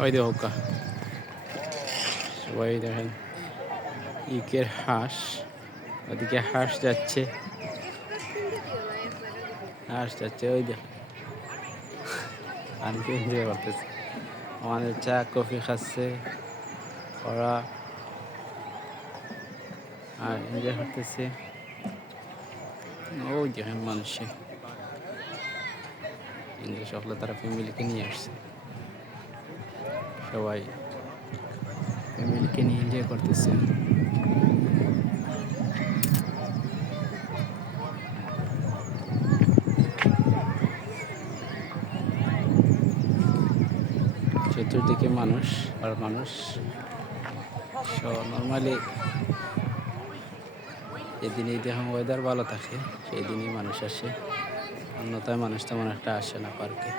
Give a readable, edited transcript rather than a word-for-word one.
ওই দেখো সবাই দেখেন ইকের হাঁস, ওদিকে হাঁস যাচ্ছে ওই দেখেন আর কি এনজয় করতেছে। আমাদের চা কফি খাচ্ছে ওরা আর এনজয় করতেছে। ওই দেখেন মানুষে এনজয়, সকলে তারা ফ্যামিলিকে নিয়ে আসছে, সবাই ফ্যামিলিকে নিয়ে এনজয় করতেছে। চতুর্দিকে মানুষ আর মানুষ। নর্মালি যেদিনই দেখুন ওয়েদার ভালো থাকে সেই দিনই মানুষ আসে, অন্যথায় মানুষ তেমন একটা আসে না পার্কে।